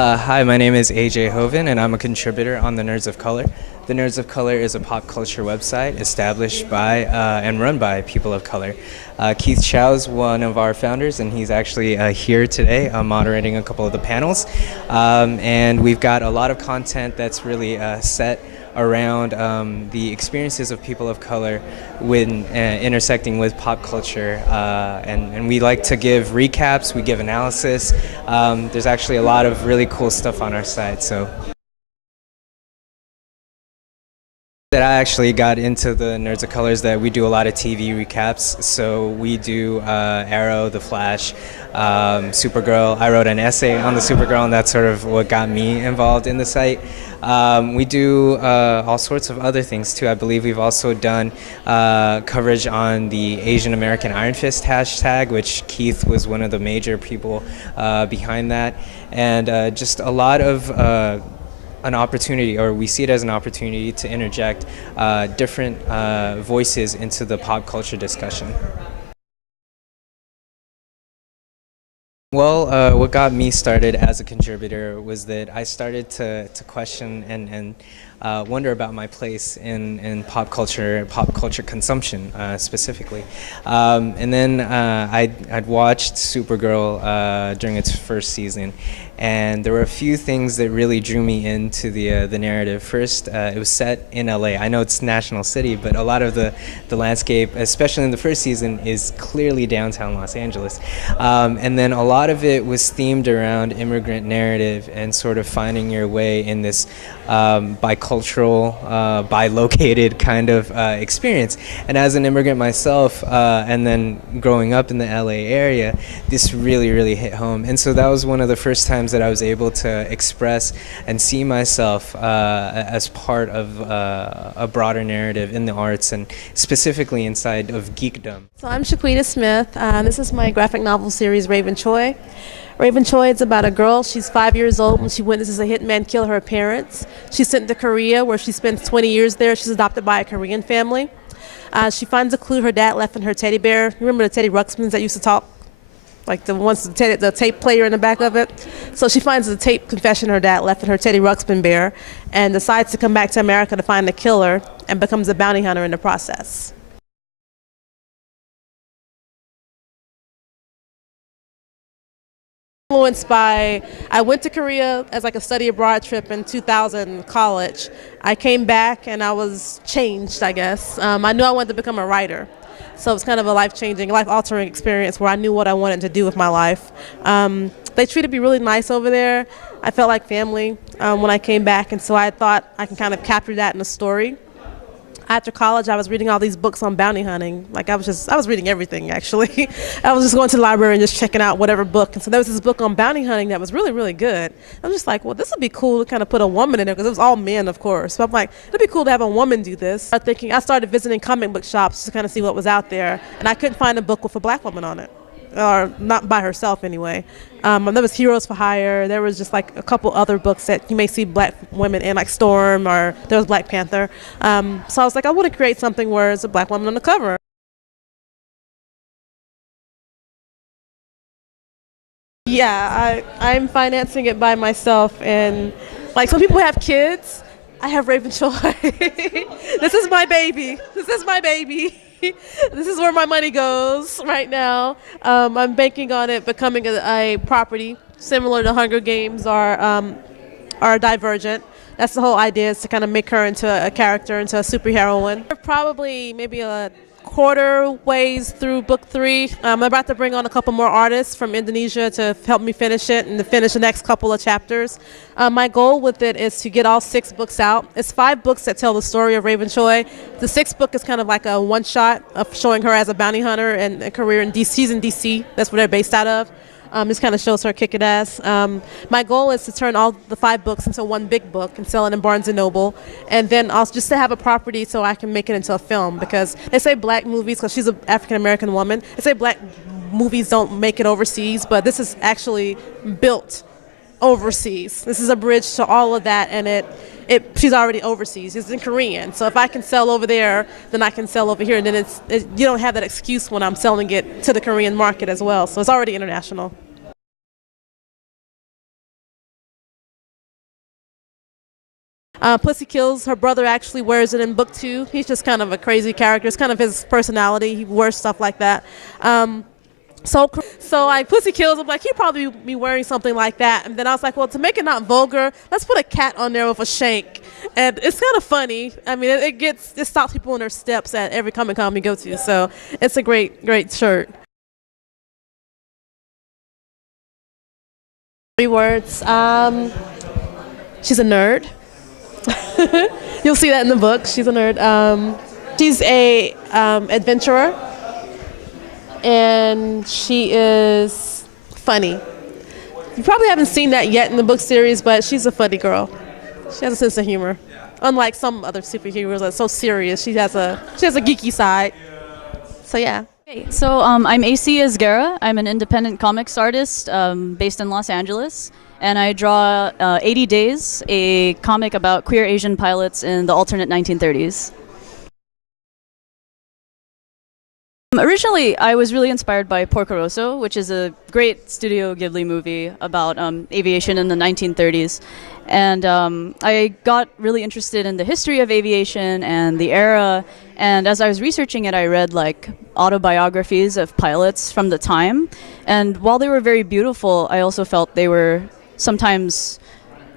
Hi, my name is AJ Joven, and I'm a contributor on the Nerds of Color. The Nerds of Color is a pop culture website established by and run by people of color. Keith Chow is one of our founders, and he's actually here today moderating a couple of the panels. And we've got a lot of content that's really set around the experiences of people of color when intersecting with pop culture. And we like to give recaps, we give analysis. There's actually a lot of really cool stuff on our site. So that I actually got into the Nerds of Colors that we do a lot of TV recaps. So we do Arrow, The Flash, Supergirl. I wrote an essay on the Supergirl, and that's sort of what got me involved in the site. We do all sorts of other things too. I believe we've also done coverage on the Asian American Iron Fist hashtag, which Keith was one of the major people behind that, and just a lot of an opportunity, or we see it as an opportunity to interject different voices into the pop culture discussion. Well, what got me started as a contributor was that I started to question and wonder about my place in pop culture consumption specifically. And then I'd watched Supergirl during its first season, and there were a few things that really drew me into the narrative. First, it was set in LA. I know it's National City, but a lot of the landscape, especially in the first season, is clearly downtown Los Angeles. And then a lot of it was themed around immigrant narrative and sort of finding your way in this bicultural, bilocated kind of experience. And as an immigrant myself, and then growing up in the LA area, this really, really hit home. And so that was one of the first times that I was able to express and see myself as part of a broader narrative in the arts, and specifically inside of geekdom. So I'm Shequeta Smith. This is my graphic novel series, Rayven Choi. Rayven Choi is about a girl. She's 5 years old when she witnesses a hitman kill her parents. She's sent to Korea, where she spends 20 years there. She's adopted by a Korean family. She finds a clue her dad left in her teddy bear. Remember the Teddy Ruxpins that used to talk? Like the ones, the tape player in the back of it. So she finds the tape confession her dad left in her Teddy Ruxpin bear, and decides to come back to America to find the killer, and becomes a bounty hunter in the process. Influenced by, I went to Korea as like a study abroad trip in 2000 in college. I came back and I was changed, I guess. I knew I wanted to become a writer. So it was kind of a life-changing, life-altering experience where I knew what I wanted to do with my life. They treated me really nice over there. I felt like family when I came back, and so I thought I can kind of capture that in a story. After college, I was reading all these books on bounty hunting. Like I was reading everything actually. I was just going to the library and just checking out whatever book. And so there was this book on bounty hunting that was really, really good. I was just like, well, this would be cool to kind of put a woman in there, because it was all men, of course. So I'm like, it'd be cool to have a woman do this. I started visiting comic book shops to kind of see what was out there, and I couldn't find a book with a black woman on it, or not by herself anyway. There was Heroes for Hire. There was just like a couple other books that you may see black women in, like Storm, or there was Black Panther. So I was like, I want to create something where it's a black woman on the cover. Yeah, I'm financing it by myself, and like some people have kids. I have Rayven Choi. This is my baby. This is my baby. This is where my money goes right now. I'm banking on it becoming a property similar to Hunger Games or Divergent. That's the whole idea, is to kind of make her into a character, into a superheroine. Probably maybe a quarter ways through book 3. I'm about to bring on a couple more artists from Indonesia to help me finish it and to finish the next couple of chapters. My goal with it is to get all 6 books out. It's 5 books that tell the story of Rayven Choi. The 6th book is kind of like a one-shot of showing her as a bounty hunter and a career in DC. She's in DC. That's where they're based out of. This kind of shows her kicking ass. My goal is to turn all the 5 books into one big book and sell it in Barnes & Noble. And then also just to have a property so I can make it into a film, because they say black movies, because she's an African-American woman, they say black movies don't make it overseas, but this is actually built overseas. This is a bridge to all of that, and she's already overseas. It's in Korean. So if I can sell over there, then I can sell over here. And then you don't have that excuse when I'm selling it to the Korean market as well. So it's already international. Pussy Kills, her brother actually wears it in book 2. He's just kind of a crazy character. It's kind of his personality. He wears stuff like that. So like Pussy Kills, I'm like, he'd probably be wearing something like that. And then I was like, well, to make it not vulgar, let's put a cat on there with a shank. And it's kind of funny. I mean, it stops people in their steps at every Comic-Con we go to. So it's a great shirt. 3 words. She's a nerd. You'll see that in the book. She's a nerd. She's a adventurer. And she is funny. You probably haven't seen that yet in the book series, but she's a funny girl. She has a sense of humor. Unlike some other superheroes that's so serious, she has a geeky side. So yeah. Hey, so I'm AC Esguerra. I'm an independent comics artist based in Los Angeles, and I draw 80 Days, a comic about queer Asian pilots in the alternate 1930s. Originally, I was really inspired by Porco Rosso, which is a great Studio Ghibli movie about aviation in the 1930s. And I got really interested in the history of aviation and the era. And as I was researching it, I read like autobiographies of pilots from the time. And while they were very beautiful, I also felt they were sometimes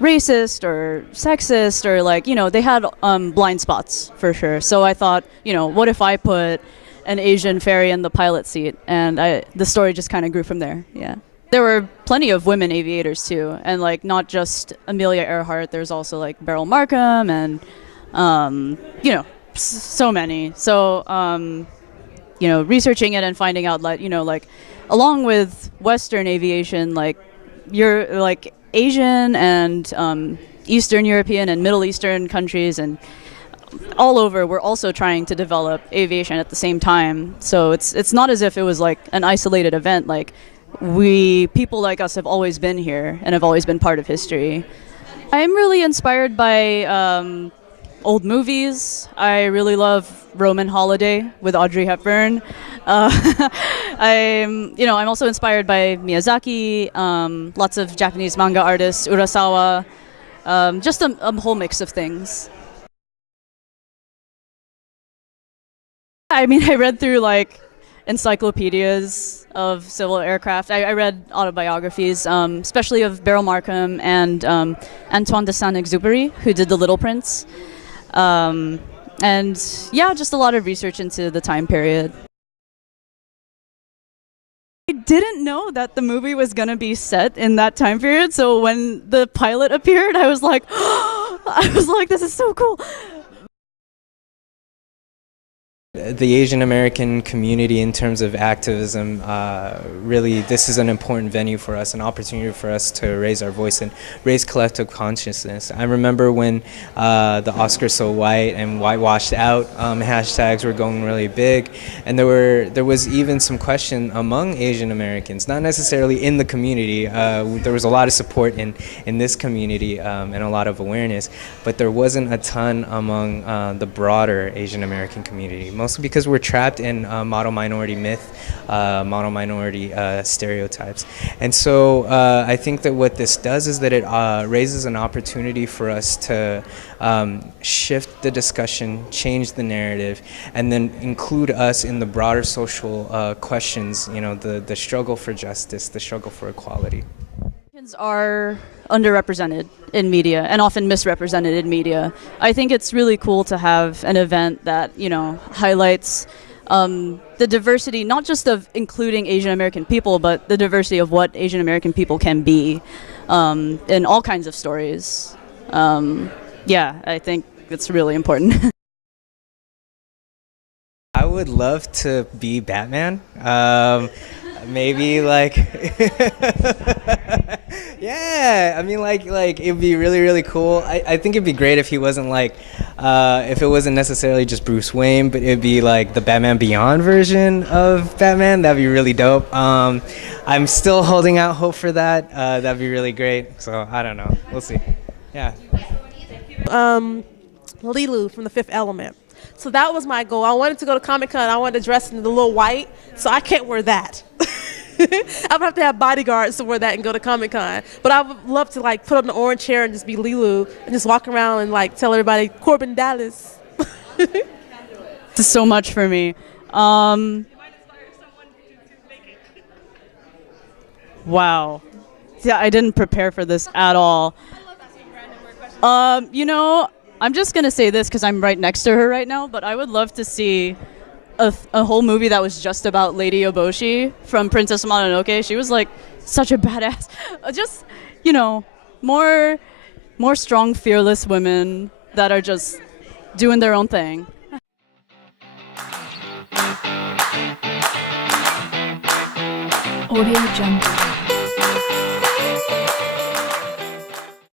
racist or sexist, or like, you know, they had blind spots for sure. So I thought, you know, what if I put an Asian fairy in the pilot seat? And the story just kind of grew from there. Yeah, there were plenty of women aviators too, and like not just Amelia Earhart. There's also like Beryl Markham and you know, so many. So you know, researching it and finding out, like, you know, like along with Western aviation, like you're like Asian and Eastern European and Middle Eastern countries and all over, we're also trying to develop aviation at the same time. So it's not as if it was like an isolated event. Like people like us have always been here and have always been part of history. I'm really inspired by old movies. I really love Roman Holiday with Audrey Hepburn. I'm also inspired by Miyazaki, lots of Japanese manga artists, Urasawa, just a whole mix of things. I mean, I read through like encyclopedias of civil aircraft. I read autobiographies, especially of Beryl Markham and Antoine de Saint-Exupéry, who did The Little Prince. And yeah, just a lot of research into the time period. I didn't know that the movie was going to be set in that time period, so when the pilot appeared, I was like, this is so cool. The Asian American community, in terms of activism, really, this is an important venue for us, an opportunity for us to raise our voice and raise collective consciousness. I remember when the Oscars So White and whitewashed out hashtags were going really big, and there was even some question among Asian Americans, not necessarily in the community. There was a lot of support in this community and a lot of awareness, but there wasn't a ton among the broader Asian American community. Mostly because we're trapped in model minority myth, model minority stereotypes. And so I think that what this does is that it raises an opportunity for us to shift the discussion, change the narrative, and then include us in the broader social questions, you know, the struggle for justice, the struggle for equality. Asians are underrepresented in media and often misrepresented in media. I think it's really cool to have an event that, you know, highlights the diversity, not just of including Asian American people, but the diversity of what Asian American people can be in all kinds of stories. Yeah, I think it's really important. I would love to be Batman. Maybe like, yeah, I mean, like it'd be really, really cool. I think it'd be great if he wasn't like, if it wasn't necessarily just Bruce Wayne, but it'd be like the Batman Beyond version of Batman. That'd be really dope. I'm still holding out hope for that. That'd be really great. So I don't know. We'll see. Yeah. Lilu from The Fifth Element. So that was my goal. I wanted to go to Comic-Con. I wanted to dress in the little white, so I can't wear that. I would have to have bodyguards to wear that and go to Comic-Con. But I would love to like put on the orange chair and just be Lilu and just walk around and like tell everybody Corbin Dallas. This is so much for me. Wow. Yeah, I didn't prepare for this at all. You know, I'm just gonna say this because I'm right next to her right now, but I would love to see a whole movie that was just about Lady Eboshi from Princess Mononoke. She was like such a badass. Just, you know, more strong, fearless women that are just doing their own thing. Audio Jungle.